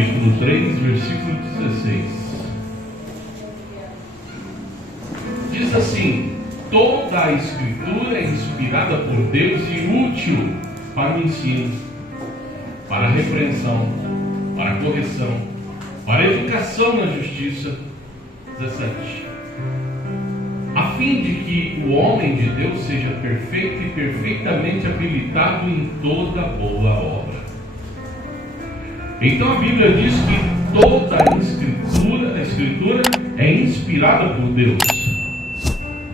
capítulo 3, versículo 16. Diz assim: toda a Escritura é inspirada por Deus e útil para o ensino, para a repreensão, para a correção, para a educação na justiça. 17. A fim de que o homem de Deus seja perfeito e perfeitamente habilitado em toda boa obra. Então a Bíblia diz que toda a Escritura é inspirada por Deus.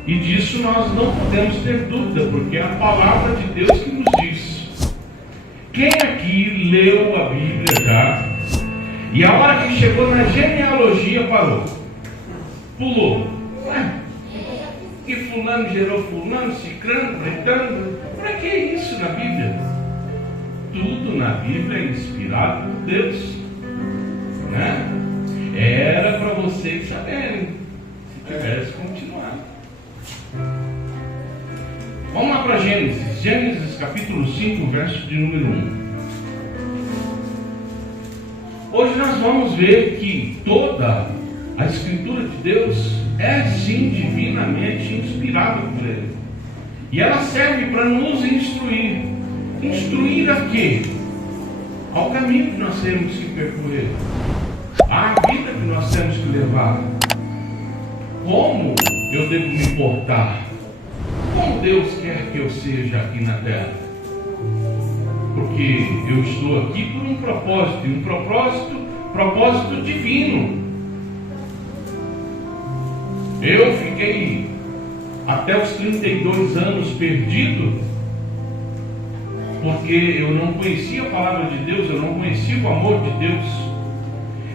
E disso nós não podemos ter dúvida, porque é a palavra de Deus que nos diz. Quem aqui leu a Bíblia já, e a hora que chegou na genealogia parou? Pulou. Que fulano gerou fulano, ciclano, pretano. Para que isso na Bíblia? Tudo na Bíblia é inspirado por Deus, né? Era para vocês saberem, se tivesse continuado. Vamos lá para Gênesis. Gênesis capítulo 5, verso de número 1. Hoje nós vamos ver que toda a Escritura de Deus é sim divinamente inspirada por Ele. E ela serve para nos instruir. Instruir a quê? Ao caminho que nós temos que percorrer, à vida que nós temos que levar. Como eu devo me portar? Como Deus quer que eu seja aqui na terra? Porque eu estou aqui por um propósito, e um propósito divino. Eu fiquei até os 32 anos perdido, porque eu não conhecia a palavra de Deus, eu não conhecia o amor de Deus.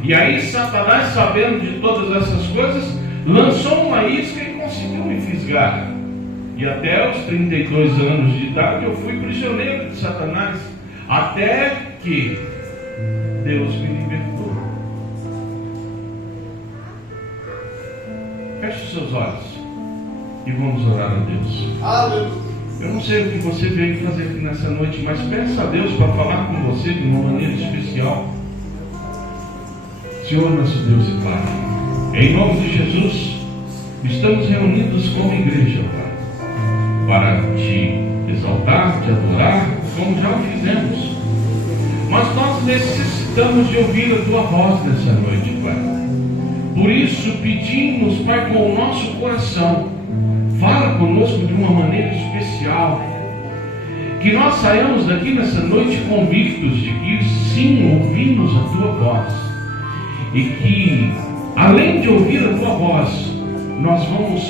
E aí Satanás, sabendo de todas essas coisas, lançou uma isca e conseguiu me fisgar. E até os 32 anos de idade eu fui prisioneiro de Satanás, até que Deus me libertou. Feche os seus olhos e vamos orar a Deus. Aleluia. Eu não sei o que você veio fazer aqui nessa noite, mas peça a Deus para falar com você de uma maneira especial. Senhor nosso Deus e Pai, em nome de Jesus, estamos reunidos como igreja, Pai, para te exaltar, te adorar, como já o fizemos. Mas nós necessitamos de ouvir a Tua voz nessa noite, Pai. Por isso pedimos, Pai, com o nosso coração, fala conosco de uma maneira especial. Que nós saiamos daqui nessa noite convictos de que sim, ouvimos a Tua voz. E que, além de ouvir a Tua voz, nós vamos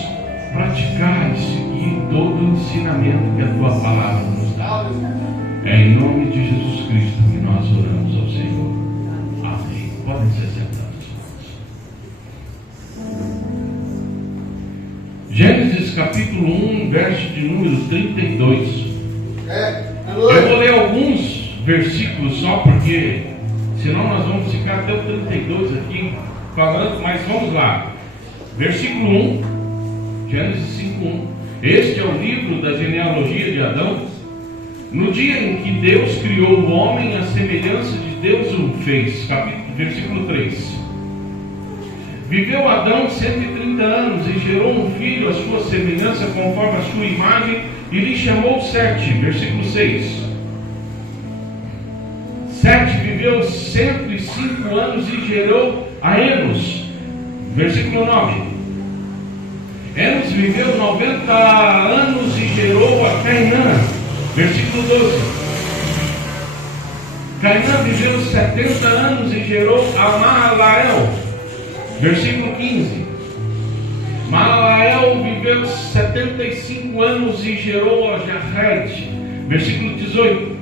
praticar e seguir todo o ensinamento que a Tua palavra nos dá. É em nome de Jesus Cristo que nós oramos ao Senhor. Amém. Podem se sentar. Gênesis capítulo 1, verso de número 32. Eu vou ler alguns versículos só, porque senão nós vamos ficar até o 32 aqui falando, mas vamos lá. Versículo 1, Gênesis 5:1. Este é o livro da genealogia de Adão. No dia em que Deus criou o homem, a semelhança de Deus o fez. Versículo 3. Viveu Adão 130 anos e gerou um filho à sua semelhança, conforme a sua imagem, e lhe chamou Sete. Versículo 6. Sete viveu 105 anos e gerou a Enos. Versículo 9. Enos viveu 90 anos e gerou a Cainã. Versículo 12. Cainã viveu 70 anos e gerou a Mahalael. Versículo 15. Mahalael viveu 75 anos e gerou a Jared. Versículo 18.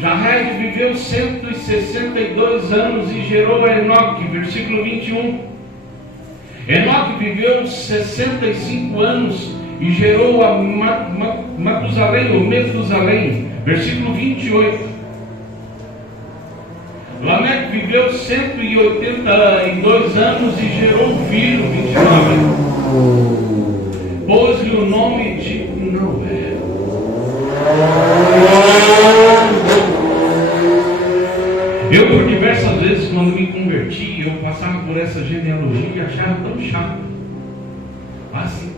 Jared viveu 162 anos e gerou a Enoque. Versículo 21. Enoque viveu 65 anos e gerou a Matusalém, ou Metusalém. Versículo 28. Lameque viveu 182 anos e gerou um filho. 29. Pôs-lhe o nome de Noé. Eu, por diversas vezes, quando me converti, eu passava por essa genealogia e achava tão chato. Assim,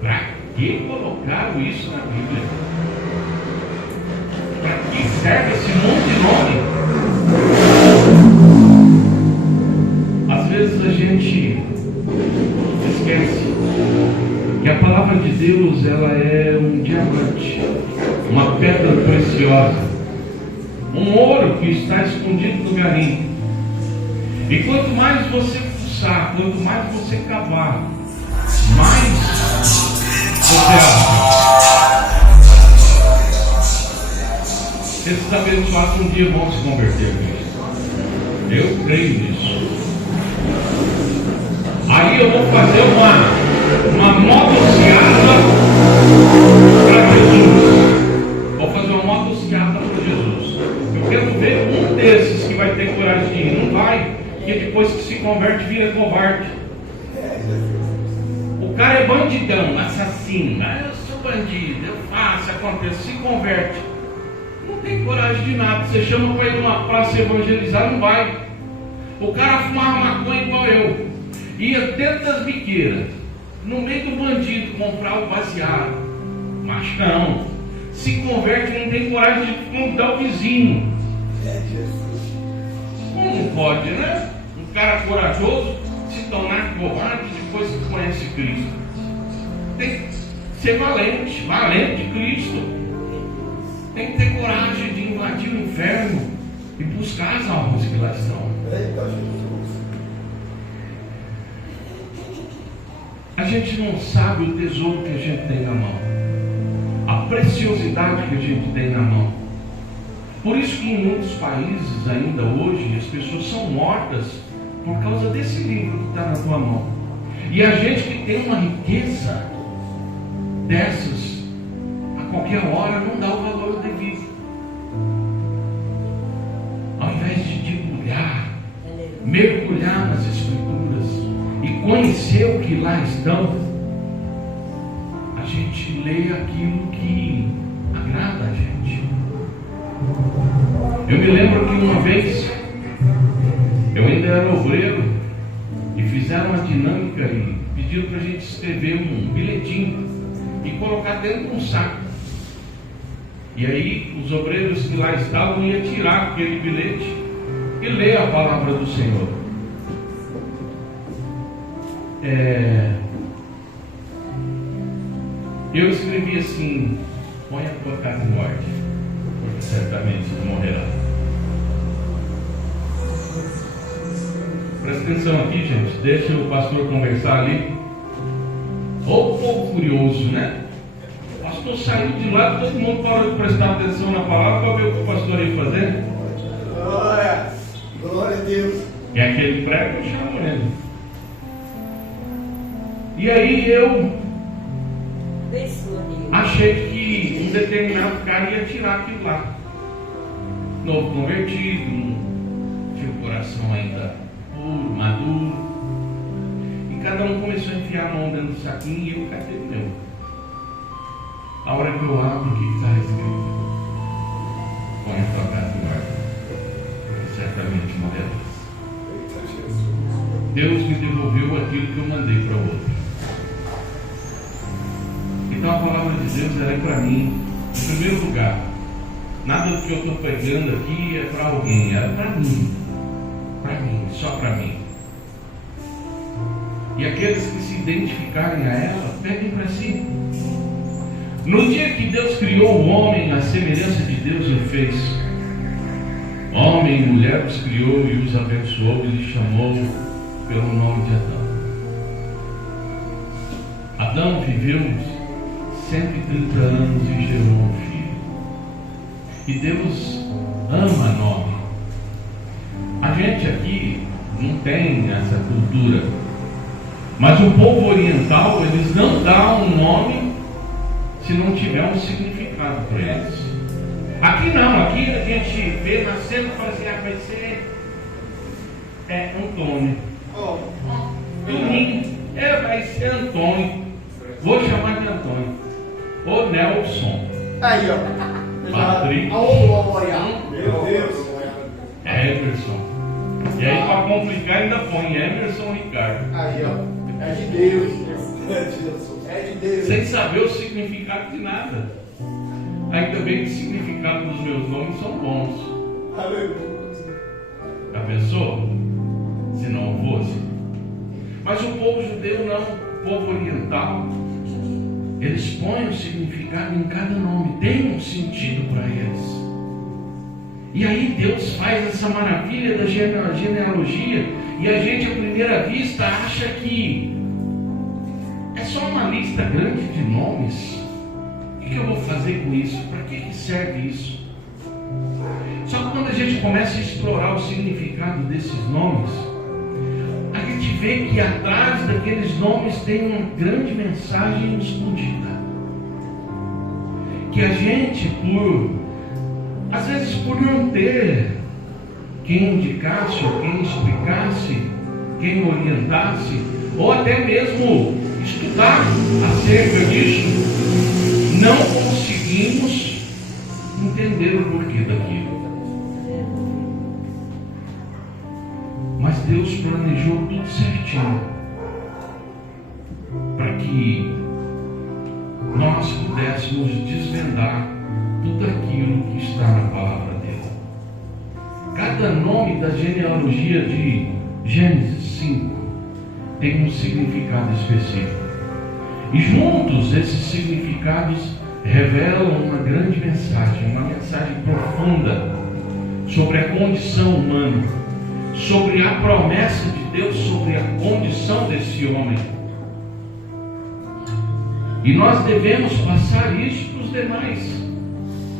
para que colocaram isso na Bíblia? Para que serve esse monte de nome? Às vezes a gente esquece que a palavra de Deus, ela é um diamante, uma pedra preciosa, um ouro que está escondido no garimpo. E quanto mais você fuçar, quanto mais você cavar, mais você acha. Esses abençoados um dia vão se converter a Cristo. Eu creio nisso. Aí eu vou fazer uma motociata para Jesus. Vou fazer uma motociata para Jesus. Eu quero ver um desses que vai ter coragem de ir. Não vai, porque depois que se converte vira covarde. O cara é bandidão, assassino. Eu sou bandido, eu faço, acontece, se converte. Não tem coragem de nada. Você chama para ir numa praça evangelizar, não vai. O cara fumava maconha igual eu. Ia dentro das biqueiras, no meio do bandido, comprar o baseado. Mas não. Se converte, não tem coragem de convidar o vizinho. Como pode, né? Um cara corajoso se tornar covarde depois que conhece Cristo. Tem que ser valente, valente de Cristo. Tem que ter coragem de invadir o inferno e buscar as almas que lá estão. A gente não sabe o tesouro que a gente tem na mão, a preciosidade que a gente tem na mão. Por isso que em muitos países ainda hoje as pessoas são mortas por causa desse livro que está na tua mão. E a gente que tem uma riqueza dessas, a qualquer hora não dá o valor devido. Ao invés de debulhar, mergulhar nas Escrituras e conhecer o que lá estão, a gente lê aquilo que agrada a gente. Eu me lembro que uma vez eu ainda era obreiro e fizeram uma dinâmica e pediram para a gente escrever um bilhetinho e colocar dentro de um saco. E aí os obreiros que lá estavam iam tirar aquele bilhete e ler a palavra do Senhor. Eu escrevi assim: põe a tua casa em ordem, porque certamente tu morrerá. Presta atenção aqui, gente. Deixa o pastor conversar ali. Ô povo curioso, né? O pastor saiu de lá, todo mundo parou de prestar atenção na palavra para ver o que o pastor ia fazer. Glória a Deus. E aquele prego chamou ele. E aí eu achei que um determinado cara ia tirar aquilo lá. Novo convertido, tinha o coração ainda puro, maduro. E cada um começou a enfiar a mão dentro do saquinho e eu catei o meu. A hora que eu abro, o que está escrito? Põe a tua casa em ordem, porque certamente morrerás. Deus me devolveu aquilo que eu mandei para o outro. Então a palavra de Deus é para mim, em primeiro lugar. Nada do que eu estou pregando aqui é para alguém, é para mim, só para mim. E aqueles que se identificarem a ela, peguem para si. No dia que Deus criou o homem, a semelhança de Deus o fez. Homem e mulher os criou e os abençoou e lhes chamou pelo nome de Adão. Adão viveu 130 anos e gerou um filho. E Deus ama nome. A gente aqui não tem essa cultura, mas o povo oriental, eles não dão um nome se não tiver um significado para eles. Aqui não, aqui a gente vê nascendo e fala assim: vai ser Antônio. Vai ser Antônio. Vou chamar de Antônio. Ou Nelson. Aí, ó. Patrick. Meu Deus. Everson. complicar, ainda põe Emerson Ricardo. Aí, ó. É de Deus. É de Deus. Sem saber o significado de nada. Ainda bem que o significado dos meus nomes são bons. Já pensou? Se não fosse. Mas o povo judeu não. O povo oriental, eles põem o significado em cada nome. Tem um sentido para eles. E aí Deus faz essa maravilha da genealogia. E a gente, à primeira vista, acha que é só uma lista grande de nomes. O que eu vou fazer com isso? Para que serve isso? Só que quando a gente começa a explorar o significado desses nomes, a gente vê que atrás daqueles nomes tem uma grande mensagem escondida. Que a gente, às vezes por não ter quem indicasse, ou quem explicasse, quem orientasse, ou até mesmo estudar acerca disso, não conseguimos entender o porquê daquilo. Mas Deus planejou tudo certinho para que nós pudéssemos desvendar tudo aquilo que está na palavra dele. Cada nome da genealogia de Gênesis 5 tem um significado específico. E juntos esses significados revelam uma grande mensagem, uma mensagem profunda sobre a condição humana, sobre a promessa de Deus, sobre a condição desse homem. E nós devemos passar isso para os demais.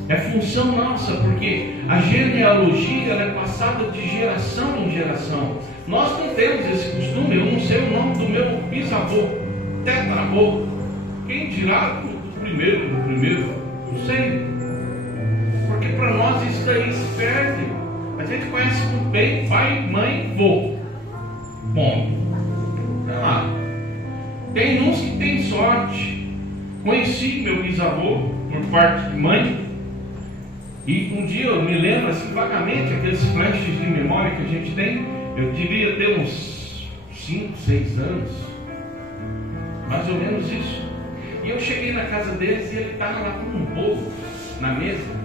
É função nossa, porque a genealogia ela é passada de geração em geração. Nós não temos esse costume. Eu não sei o nome do meu bisavô, tetravô. Quem dirá do primeiro? Não sei. Porque para nós isso daí se perde. A gente conhece muito bem pai, mãe, vô. Bom, vai lá. Tem uns que têm sorte. Conheci meu bisavô por parte de mãe. E um dia eu me lembro assim vagamente, aqueles flashes de memória que a gente tem. Eu devia ter uns 5, 6 anos, mais ou menos isso. E eu cheguei na casa deles e ele estava lá com um bolo na mesa.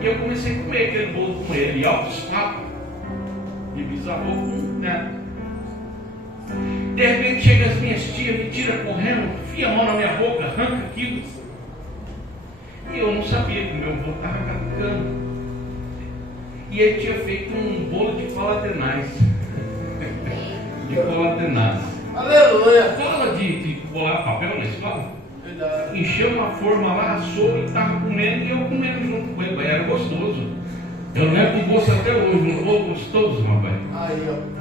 E eu comecei a comer aquele bolo com ele, e altos papos de bisavô com neto. De repente chega as minhas tias, me tira correndo, enfia a mão na minha boca, arranca aquilo. E eu não sabia que o meu avô estava caducando. E ele tinha feito um bolo de colatenais. De colatenais. Aleluia! Cola de colar papel na escola. Encheu uma forma lá, assou e estava comendo, e eu comendo junto com ele. Era gostoso. Eu lembro do gosto até hoje, um bolo gostoso, rapaz. Aí, ó.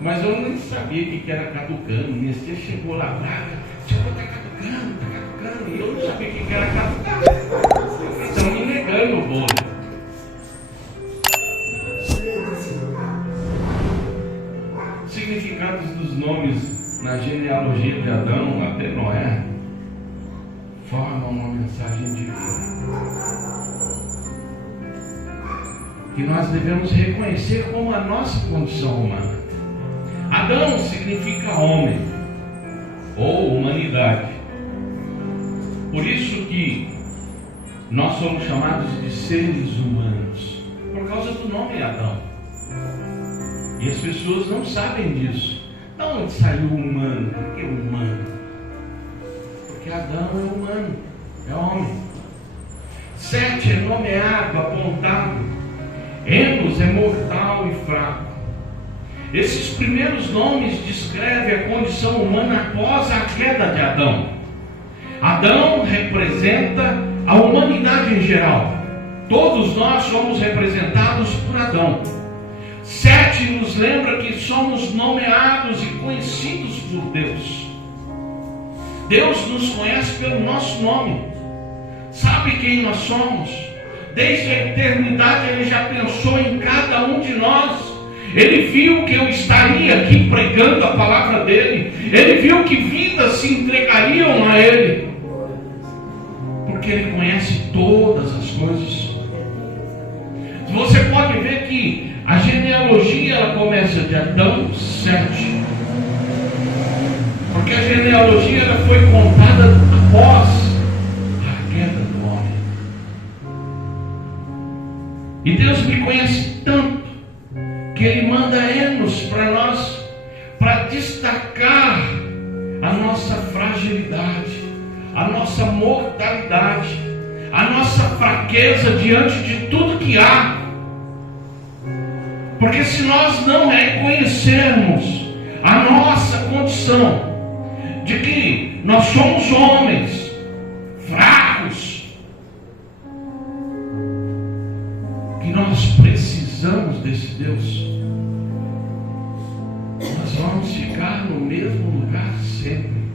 Mas eu nem sabia o que era caducando. Minha tia chegou lá brava, tipo, tá caducando. E eu não sabia o que era caducando. Estão me negando o bolo. Significados dos nomes na genealogia de Adão até Noé formam uma mensagem divina que nós devemos reconhecer como a nossa condição humana. Adão significa homem ou humanidade. Por isso que nós somos chamados de seres humanos, por causa do nome Adão. E as pessoas não sabem disso. De onde saiu o humano? Por que humano? Porque Adão é humano, é homem. Sete é nomeado, apontado. Enos é mortal e fraco. Esses primeiros nomes descrevem a condição humana após a queda de Adão. Adão representa a humanidade em geral. Todos nós somos representados por Adão. Sete nos lembra que somos nomeados e conhecidos por Deus. Deus nos conhece pelo nosso nome. Sabe quem nós somos. Desde a eternidade Ele já pensou em cada um de nós. Ele viu que eu estaria aqui pregando a palavra dele. Ele viu que vidas se entregariam a Ele. Porque Ele conhece todas as coisas. Você pode ver que A genealogia ela começa de Adão 7. Porque a genealogia ela foi contada após a queda do homem. E Deus me conhece tanto que Ele manda Enos para nós, para destacar a nossa fragilidade, a nossa mortalidade, a nossa fraqueza diante de tudo que há. Porque se nós não reconhecermos a nossa condição de que nós somos homens fracos, que nós precisamos desse Deus, nós vamos ficar no mesmo lugar sempre.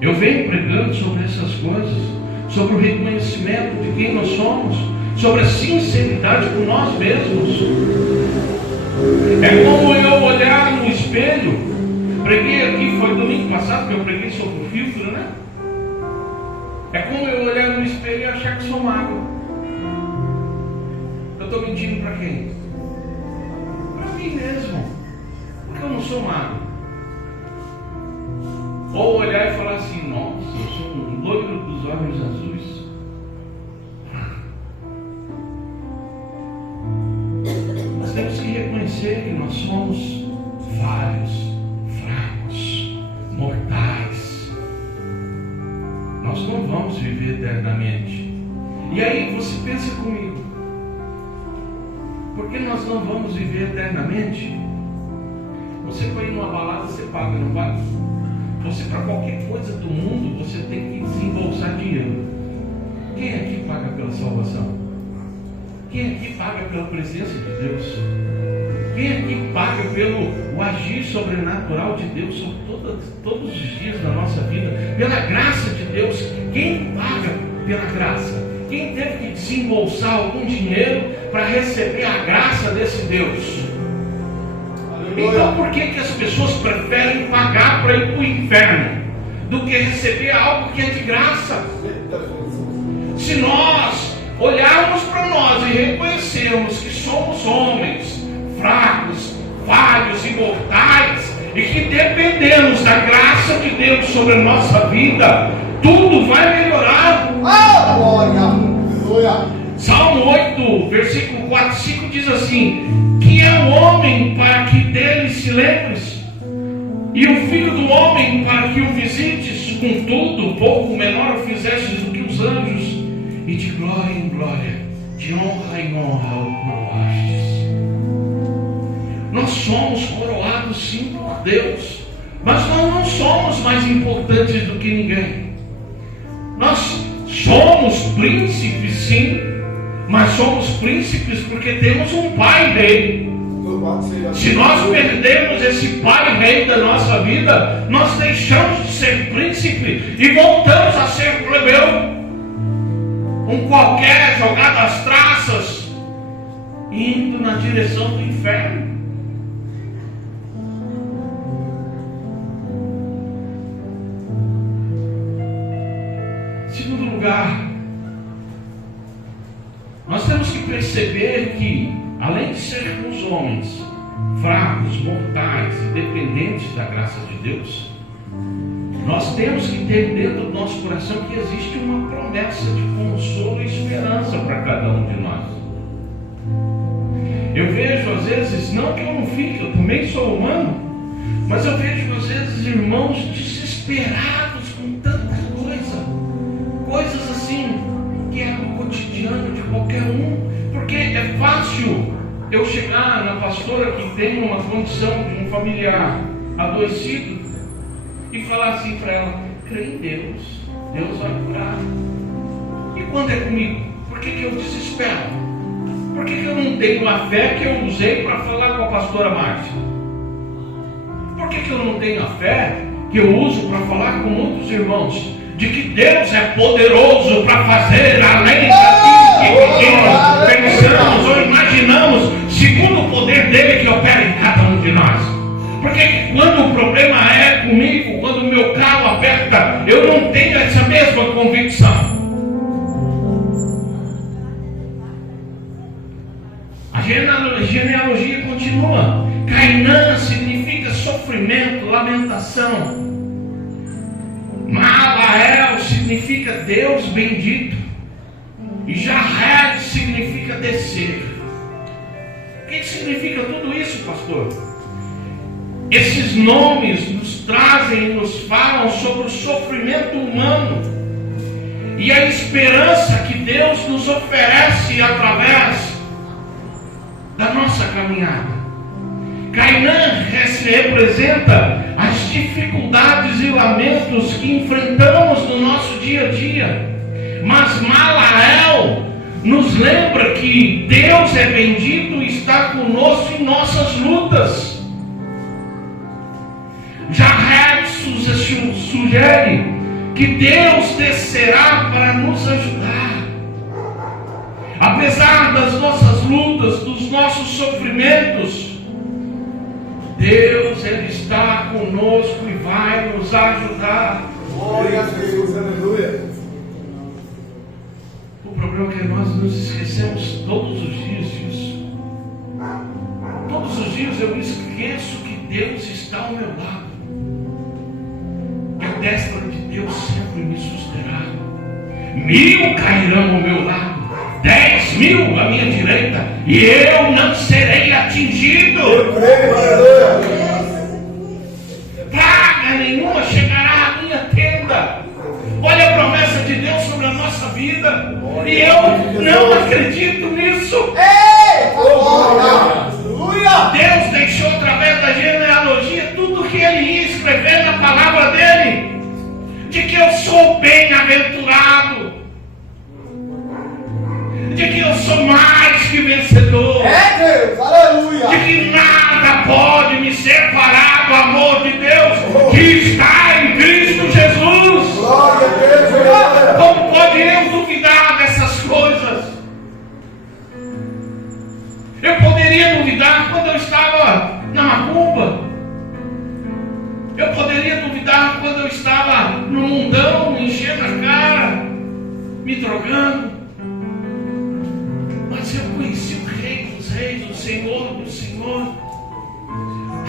Eu venho pregando sobre essas coisas, sobre o reconhecimento de quem nós somos, sobre a sinceridade com nós mesmos. É como eu olhar no espelho. Preguei aqui, foi domingo passado que eu preguei sobre o filtro, né? É como eu olhar no espelho e achar que sou magro. Eu estou mentindo para quem? Para mim mesmo. Porque eu não sou magro. Ou olhar e falar assim: nossa, eu sou um loiro dos olhos azuis. Nós temos que reconhecer que nós somos falhos, fracos, mortais. Nós não vamos viver eternamente. E aí você pensa comigo: por que nós não vamos viver eternamente? Você foi numa balada, você paga, não paga? Você, para qualquer coisa do mundo, você tem que desembolsar dinheiro. Quem aqui paga pela salvação? Quem aqui paga pela presença de Deus? Quem aqui paga pelo o agir sobrenatural de Deus sobre todos os dias da nossa vida? Pela graça de Deus. Quem paga pela graça? Quem teve que desembolsar algum dinheiro para receber a graça desse Deus? Então por que as pessoas preferem pagar para ir para o inferno do que receber algo que é de graça? Se nós olharmos para nós e reconhecermos que somos homens fracos, falhos e mortais, e que dependemos da graça de Deus sobre a nossa vida, tudo vai melhorar. Salmo 8, versículo 4 e 5 diz assim: que é o homem para que dele se lembres, e o filho do homem para que o visites, contudo pouco menor o fizestes do que os anjos, e de glória em glória, de honra em honra o coroastes. Nós somos coroados sim por Deus, mas nós não somos mais importantes do que ninguém. Nós somos príncipes sim, mas somos príncipes porque temos um pai rei. Se nós perdemos esse pai rei da nossa vida, nós deixamos de ser príncipe e voltamos a ser plebeu, um qualquer jogado às traças, indo na direção do inferno. Segundo lugar, nós temos que perceber que, além de sermos homens fracos, mortais e dependentes da graça de Deus, nós temos que ter dentro do nosso coração que existe uma promessa de consolo e esperança para cada um de nós. Eu vejo às vezes, não que eu não fique, eu também sou humano, mas eu vejo às vezes irmãos desesperados com tanta coisas assim, que é o cotidiano de qualquer um, porque é fácil eu chegar na pastora que tem uma condição de um familiar adoecido e falar assim para ela: crê em Deus, Deus vai curar. E quando é comigo, por que eu desespero? Por que eu não tenho a fé que eu usei para falar com a pastora Márcia? Por que eu não tenho a fé que eu uso para falar com outros irmãos de que Deus é poderoso para fazer além daquilo que pedimos, pensamos ou imaginamos, segundo o poder dele que opera em cada um de nós? Porque quando o problema é comigo, quando o meu calo aperta, eu não tenho essa mesma convicção. A genealogia continua. Cainã significa sofrimento, lamentação. Malael significa Deus bendito. E Jared significa descer. O que significa tudo isso, pastor? Esses nomes nos trazem e nos falam sobre o sofrimento humano e a esperança que Deus nos oferece através da nossa caminhada. Cainã representa as dificuldades e lamentos que enfrentamos no nosso dia a dia. Mas Malael nos lembra que Deus é bendito e está conosco em nossas lutas. Jared sugere que Deus descerá para nos ajudar. Apesar das nossas lutas, dos nossos sofrimentos, Deus, Ele está conosco e vai nos ajudar. Glória a Deus, aleluia. O problema é que nós nos esquecemos todos os dias disso. Todos os dias eu me esqueço que Deus está ao meu lado. Que a destra de Deus sempre me susterá. 1000 cairão ao meu lado, 10.000 à minha direita, e eu não serei atingido. Praga nenhuma chegará à minha tenda. Olha a promessa de Deus sobre a nossa vida. E eu não acredito nisso. Deus deixou através da genealogia tudo que Ele ia escrever na palavra dEle. De que eu sou bem-aventurado. De que eu sou mais que vencedor. Deus, aleluia. De que nada pode me separar do amor de Deus que está em Cristo Jesus. Glória a Deus. Como pode eu duvidar dessas coisas? Eu poderia duvidar quando eu estava na macumba. Eu poderia duvidar quando eu estava no mundão, me enchendo a cara, me drogando. Mas eu conheci o Rei dos Reis, o Senhor do Senhor,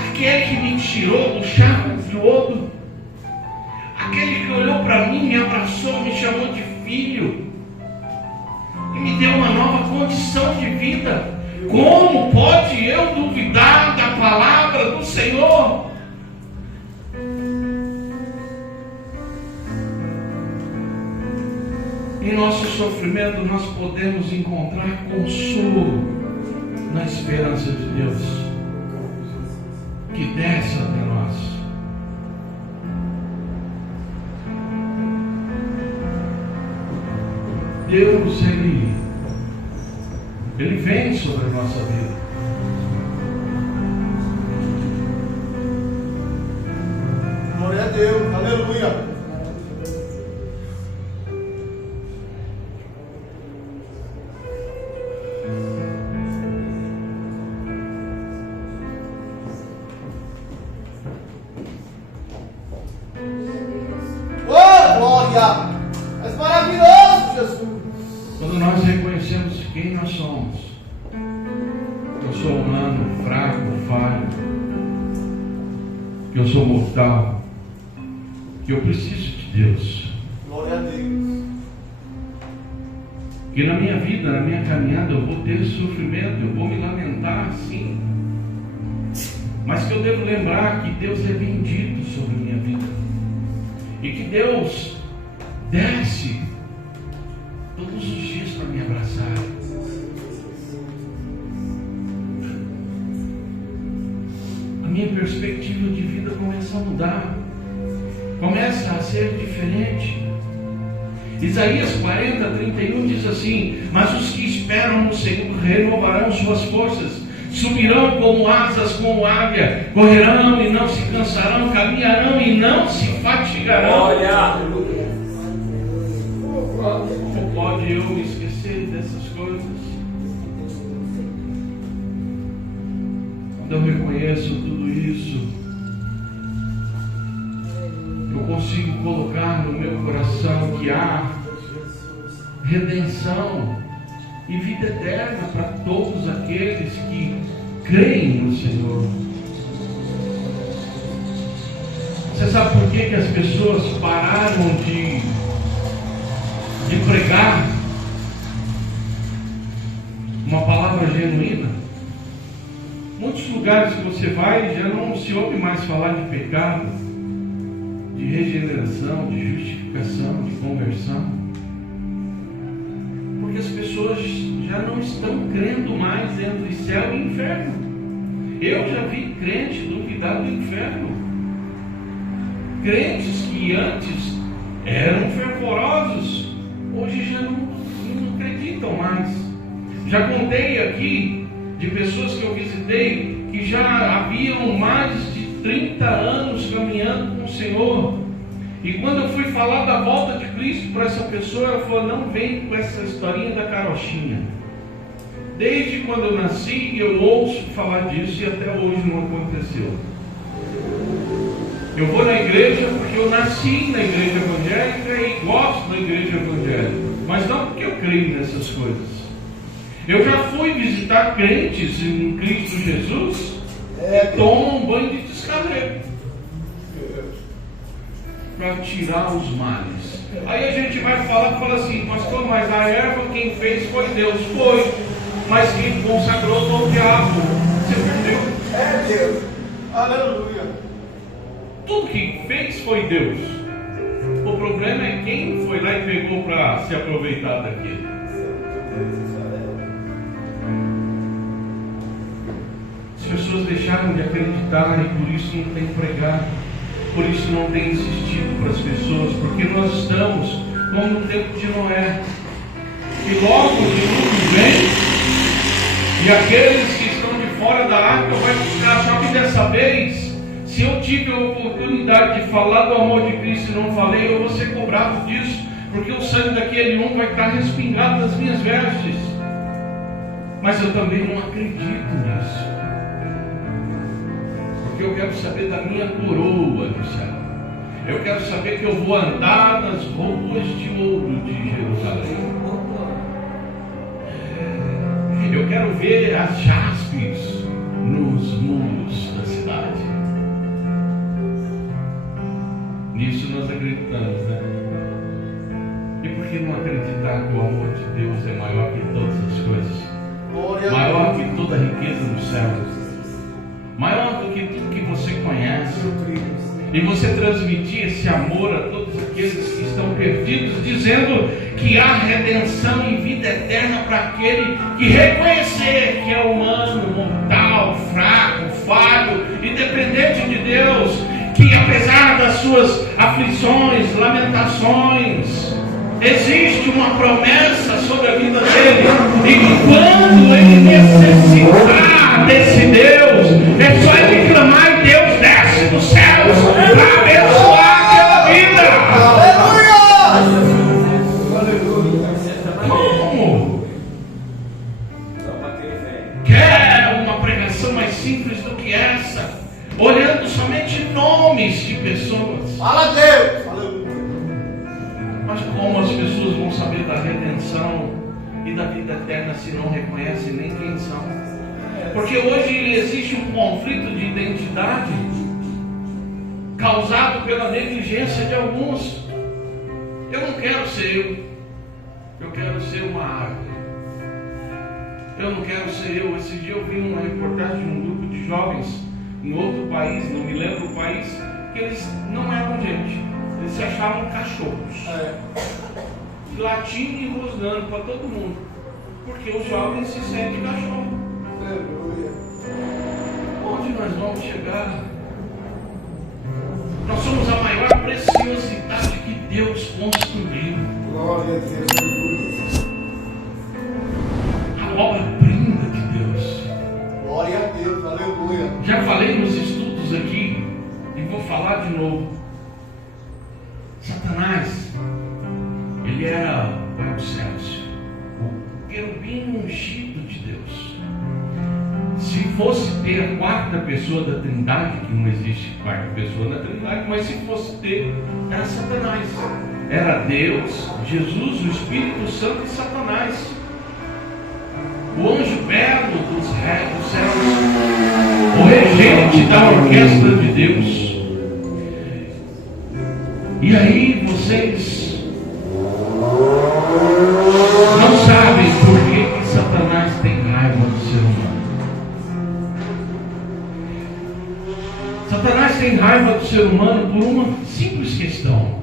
aquele que me tirou do charco de lodo, aquele que olhou para mim, me abraçou, me chamou de filho e me deu uma nova condição de vida. Como pode eu duvidar da palavra do Senhor? Em nosso sofrimento nós podemos encontrar consolo na esperança de Deus que desce até nós. Deus, Ele vem sobre a nossa vida. Glória a Deus, aleluia. És maravilhoso, Jesus. Quando nós reconhecemos quem nós somos, eu sou humano, fraco, falho, que eu sou mortal, que eu preciso de Deus. Glória a Deus. Que na minha vida, na minha caminhada, eu vou ter sofrimento, eu vou me lamentar, sim. Mas que eu devo lembrar que Deus é bendito sobre a minha vida. E que Deus desce todos os dias para me abraçar. A minha perspectiva de vida começa a mudar, começa a ser diferente. Isaías 40:31 diz assim: mas os que esperam no Senhor renovarão suas forças, subirão como asas, como águia, correrão e não se cansarão, caminharão e não se fatigarão. Olha! Como pode eu me esquecer dessas coisas? Quando eu reconheço tudo isso, eu consigo colocar no meu coração que há redenção e vida eterna para todos aqueles aqueles que creem no Senhor. Você sabe por que as pessoas pararam de pregar uma palavra genuína? Muitos lugares que você vai já não se ouve mais falar de pecado, de regeneração, de justificação, de conversão, porque as pessoas já não estão crendo mais entre céu e inferno. Eu já vi crente duvidar do inferno, crentes que antes eram fervorosos, hoje já não acreditam mais. Já contei aqui de pessoas que eu visitei que já haviam mais de 30 anos caminhando com o Senhor, e quando eu fui falar da volta de Cristo para essa pessoa, ela falou: não vem com essa historinha da carochinha. Desde quando eu nasci eu ouço falar disso e até hoje não aconteceu. Eu vou na igreja porque eu nasci na igreja evangélica e gosto da igreja evangélica, mas não porque eu creio nessas coisas. Eu já fui visitar crentes em Cristo Jesus que tomam um banho de descalabro para tirar os males. Aí a gente vai fala assim: pastor, mas a erva quem fez foi Deus. Foi, mas quem consagrou foi o diabo. Você perdeu. É Deus. Aleluia. Tudo que fez foi Deus. O problema é quem foi lá e pegou para se aproveitar daquilo. As pessoas deixaram de acreditar e por isso não tem pregado, por isso não tem insistido para as pessoas, porque nós estamos como no tempo de Noé, e logo o dilúvio vem e aqueles que estão de fora da arca vai ficar. Só que dessa vez, se eu tive a oportunidade de falar do amor de Cristo e não falei, eu vou ser cobrado disso, porque o sangue daquele vai estar respingado nas minhas vestes. Mas eu também não acredito nisso, porque eu quero saber da minha coroa do céu. Eu quero saber que eu vou andar nas ruas de ouro de Jerusalém. Eu quero ver as jaspes nos muros da cidade. Nisso nós acreditamos, né? E por que não acreditar que o amor de Deus é maior que todas as coisas? Maior que toda a riqueza dos céus, maior do que tudo que você conhece, e você transmitir esse amor a todos aqueles que estão perdidos, dizendo que há redenção e vida eterna para aquele que reconhecer que é humano, mortal, fraco, falho e dependente de Deus, que apesar das suas aflições, lamentações, existe uma promessa sobre a vida dele, e que quando ele necessitar desse Deus, é só ele clamar e Deus desce dos céus para abençoar aquela vida. Como? Quer uma pregação mais simples do que essa? Olhando somente nomes de pessoas. Fala Deus. Mas como as pessoas vão saber da redenção e da vida eterna se não reconhecem nem quem são? Porque hoje existe um conflito de identidade causado pela negligência de alguns. Eu não quero ser eu quero ser uma árvore. Eu não quero ser eu. Esse dia eu vi uma reportagem de um grupo de jovens em outro país, não me lembro o país, que eles não eram gente. Eles se achavam cachorros, latindo e rosnando para todo mundo, porque os jovens se sentem cachorro. Onde nós vamos chegar? Nós somos a maior preciosidade que Deus construiu. Glória a Deus. A obra-prima de Deus. Glória a Deus, aleluia. Já falei nos estudos aqui e vou falar de novo. Satanás, ele era o Elcélcio, o querubim ungido de Deus. Se fosse ter a quarta pessoa da Trindade, que não existe quarta pessoa na Trindade, mas se fosse ter, era Satanás. Era Deus, Jesus, o Espírito Santo e Satanás. O anjo belo do parte da orquestra de Deus. E aí vocês não sabem por que Satanás tem raiva do ser humano. Satanás tem raiva do ser humano por uma simples questão.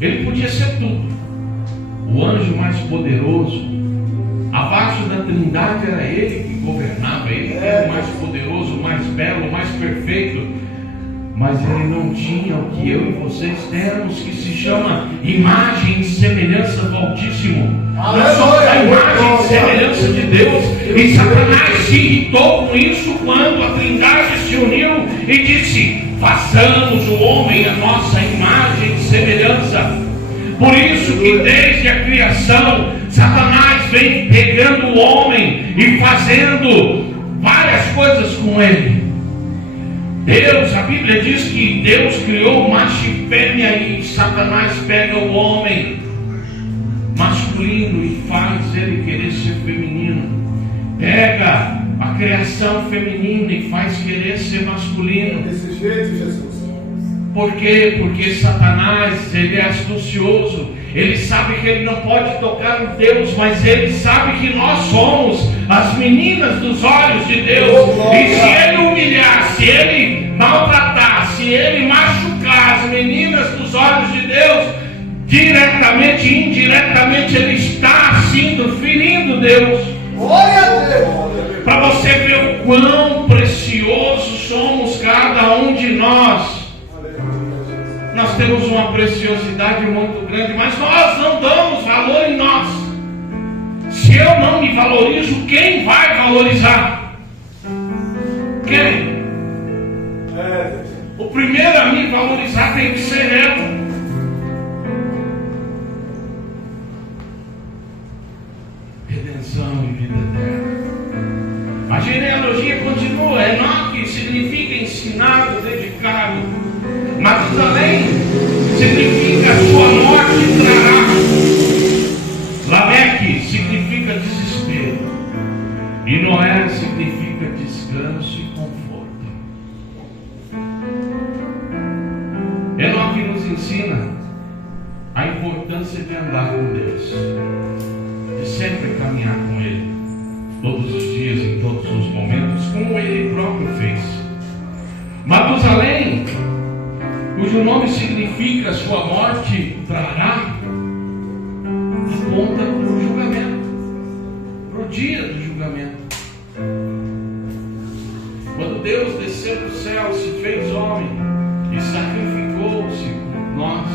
Ele podia ser tudo. O anjo mais poderoso. Abaixo da Trindade era ele que governava. Ele era o mais poderoso, o mais belo, o mais perfeito. Mas ele não tinha o que eu e vocês temos, que se chama imagem e semelhança do Altíssimo. Nós somos a imagem e semelhança de Deus. E Satanás se irritou com isso quando a Trindade se uniu e disse: façamos o homem a nossa imagem e semelhança. Por isso que desde a criação Satanás vem pegando o homem e fazendo várias coisas com ele. Deus, a Bíblia diz que Deus criou macho e fêmea, e Satanás pega o homem masculino e faz ele querer ser feminino. Pega a criação feminina e faz querer ser masculino. Desse jeito, Jesus. Por quê? Porque Satanás, ele é astucioso. Ele sabe que ele não pode tocar em Deus, mas ele sabe que nós somos as meninas dos olhos de Deus. E se ele humilhar, se ele maltratar, se ele machucar as meninas dos olhos de Deus, diretamente e indiretamente ele está assim ferindo Deus. Glória a Deus. Para você ver o quão precioso somos cada um de nós. Nós temos uma preciosidade muito grande, mas nós não damos valor em nós. Se eu não me valorizo, quem vai valorizar? Quem? O primeiro a me valorizar tem que ser ela. Redenção e vida eterna. A genealogia continua. Enoque significa ensinado, dedicado. Matusalém significa a sua morte trará. Lameque significa desespero. E Noé significa descanso e conforto. Enoque nos ensina a importância de andar com Deus, de sempre caminhar com Ele, todos os dias, em todos os momentos, como Ele próprio fez. Matusalém, cujo nome significa sua morte trará, aponta para o julgamento, para o dia do julgamento. Quando Deus desceu do céu, se fez homem e sacrificou-se por nós,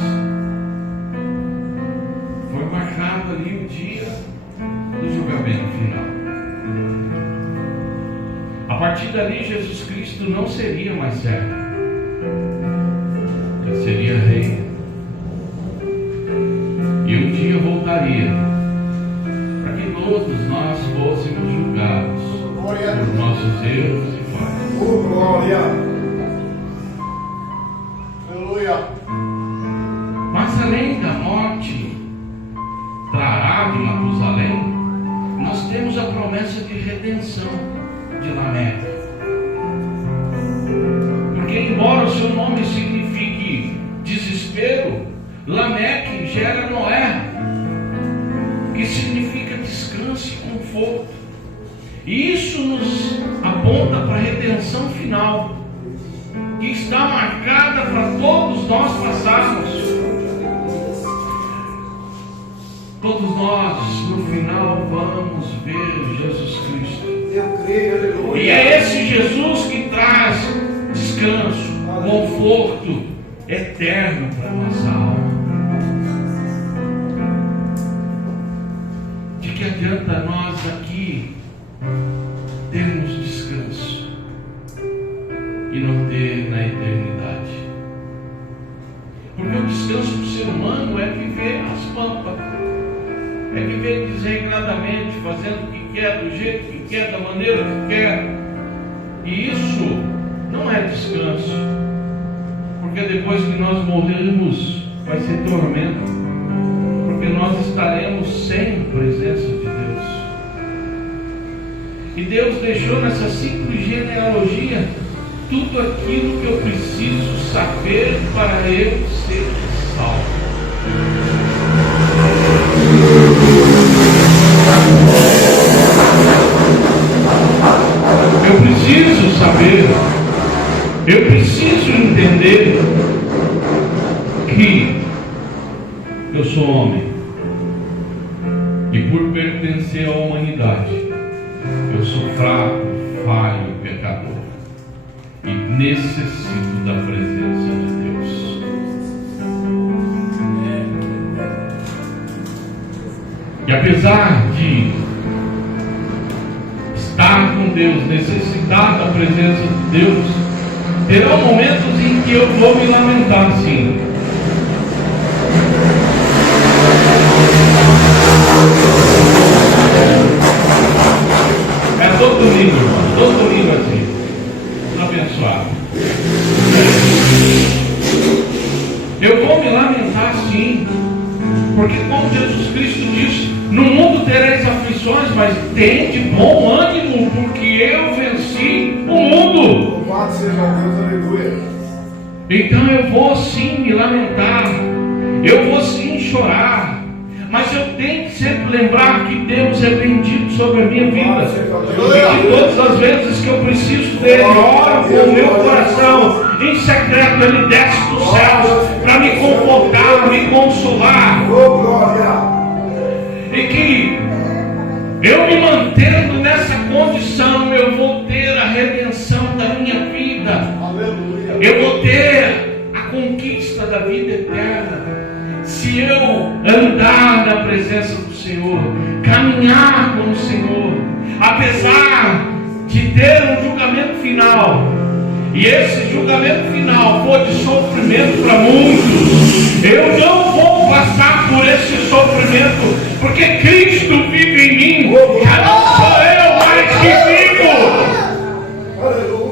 foi marcado ali o dia do julgamento final. A partir dali, Jesus Cristo não seria mais servo, ele seria rei. E um dia voltaria para que todos nós fôssemos julgados por nossos erros e falhas. Glória. Aleluia. Mas além da morte trará de Matusalém, nós temos a promessa de redenção de Lameque. Porque embora o seu nome signifique desespero, Lameque gera Noé, que significa descanso e conforto. E isso nos aponta para a redenção final, que está marcada para todos nós passarmos. Todos nós, no final, vamos ver Jesus Cristo. Eu creio, aleluia. E é esse Jesus que traz descanso, conforto eterno para a nossa alma. De que adianta nós aqui termos descanso e não ter na eternidade? Porque o descanso do ser humano é viver às pampas, é viver desregradamente, fazendo o que quer, do jeito que quer, da maneira que quer. E isso não é descanso, porque depois que nós morrermos vai ser tormento, porque nós estaremos sem presença de Deus. E Deus deixou nessa simples genealogia tudo aquilo que eu preciso saber para eu ser salvo. Eu preciso saber, eu preciso entender que eu sou homem e por pertencer à humanidade eu sou fraco, falho, pecador e necessito da presença de Deus. E apesar de estar com Deus, necessitar da presença de Deus, terão momentos em que eu vou me lamentar, sim. É todo domingo, irmão, todo domingo assim. Abençoado. Eu vou me lamentar, sim, porque como Jesus Cristo disse, no mundo tereis aflições, mas tende bom ânimo, porque eu venci o mundo. Louvado seja Deus, aleluia. Então eu vou sim me lamentar, eu vou sim chorar, mas eu tenho que sempre lembrar que Deus é bendito sobre a minha vida. E que todas as vezes que eu preciso dele, ora com o meu coração, em secreto ele desce dos céus para me confortar, me consolar. Oh, glória. E que eu me mantendo nessa condição, eu vou ter a redenção da minha vida. Aleluia. Eu vou ter a conquista da vida eterna. Se eu andar na presença do Senhor, caminhar com o Senhor, apesar de ter um julgamento final, e esse julgamento final for de sofrimento para muitos, eu não vou passar por esse sofrimento, porque Cristo vive em mim, já não sou eu mais que vivo. Aleluia.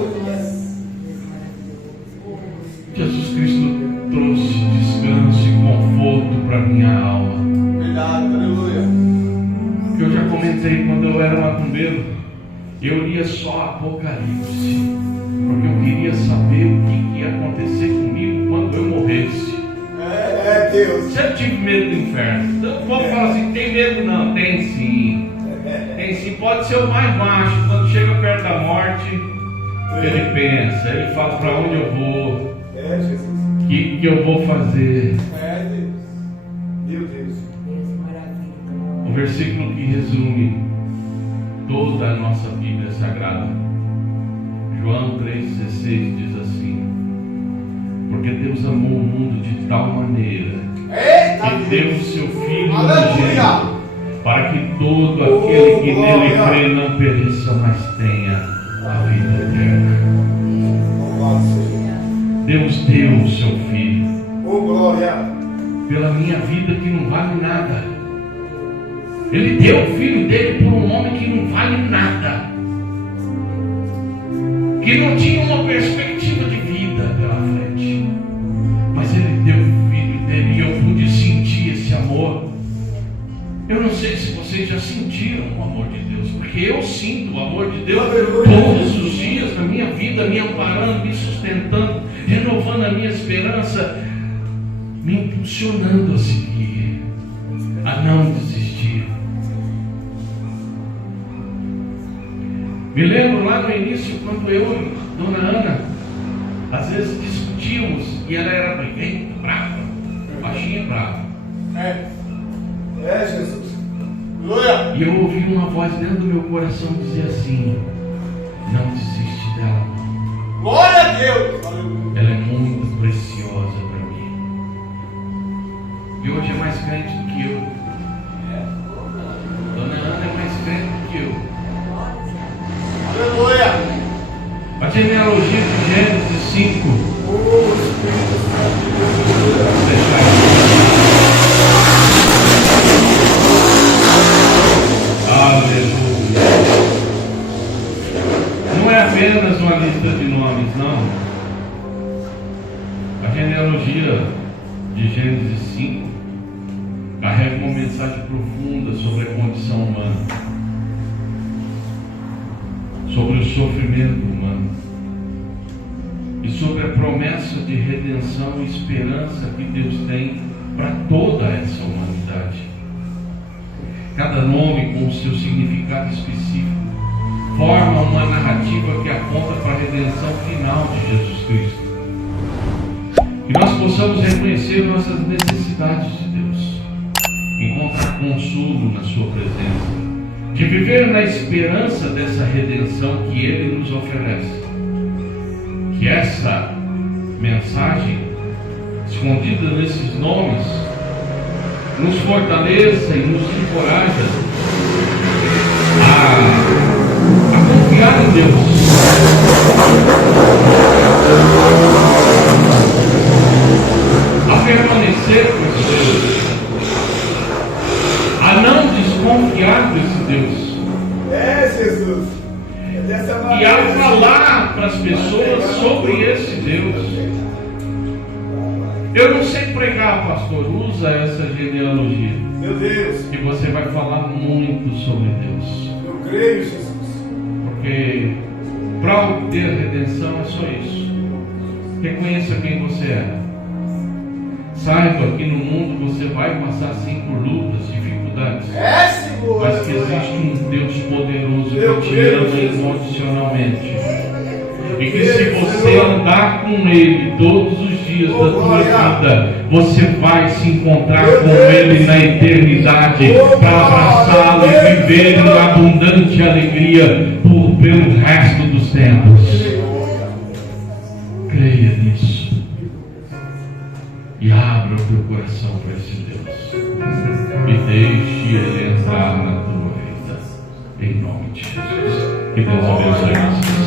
Jesus Cristo trouxe descanso e conforto para minha alma. Verdade, aleluia. Que eu já comentei, quando eu era macumbeiro, eu lia só Apocalipse, porque eu queria saber o que ia acontecer comigo quando eu morresse. É Deus. Sempre tive medo do inferno. Então o povo fala assim, tem medo não? Tem sim. Tem sim. Pode ser o mais macho, quando chega perto da morte, ele pensa, ele fala para onde eu vou, É Jesus. o que eu vou fazer. É Deus. Meu Deus. O versículo que resume toda a nossa Bíblia Sagrada, João 3,16, diz assim: porque Deus amou o mundo de tal maneira que deu o seu Filho unigênito, para que todo aquele que nele crê não pereça, mas tenha a vida eterna. Louvado seja. Deus deu o seu Filho Oh, glória. pela minha vida que não vale nada. Ele deu o Filho dele por um homem que não vale nada, que não tinha uma perspectiva de vida pela frente, mas ele deu o Filho dele e eu pude sentir esse amor. Eu não sei se vocês já sentiram o amor de Deus, porque eu sinto o amor de Deus todos os dias na minha vida, me amparando, me sustentando, renovando a minha esperança, me impulsionando a seguir, a não desistir. Me lembro lá no início, quando eu e Dona Ana, às vezes discutíamos, e ela era briguenta, brava, baixinha, brava. É Jesus. Glória. E eu ouvi uma voz dentro do meu coração dizer assim: não desiste dela, não. Glória a Deus. Aleluia. Ela é muito preciosa para mim. E hoje é mais crente do que eu. Dona Ana é mais crente do que eu. Aleluia. A genealogia de Gênesis 5. Oh, Espírito Santo de Deus. Vou deixar aqui. Aleluia. Não é apenas uma lista de nomes, não. A genealogia de Gênesis 5 carrega uma mensagem profunda sobre a condição humana. sofrimento humano e sobre a promessa de redenção e esperança que Deus tem para toda essa humanidade. Cada nome com o seu significado específico forma uma narrativa que aponta para a redenção final de Jesus Cristo. Que nós possamos reconhecer nossas necessidades de Deus, encontrar consolo na sua presença, de viver na esperança dessa redenção que Ele nos oferece. Que essa mensagem, escondida nesses nomes, nos fortaleça e nos encoraja a confiar em Deus, a permanecer com esse Deus, a não desconfiar desse Deus. Jesus. É dessa E maneira. a falar para as pessoas sobre esse Deus. Eu não sei pregar, pastor, usa essa genealogia, Meu Deus. que você vai falar muito sobre Deus. Eu creio, Jesus. Porque para obter a redenção é só isso. Reconheça quem você é. Saiba que no mundo você vai passar sim por lutas, dificuldades, É, Senhor. mas que existe um Deus poderoso que te ama incondicionalmente. E que se você andar com Ele todos os dias da tua vida, você vai se encontrar com Ele na eternidade para abraçá-lo e viver em abundante alegria pelo resto dos tempos. Creia nisso e abra o teu coração para esse Deus e deixe Ele entrar na tua vida, em nome de Jesus. Que Deus abençoe vocês.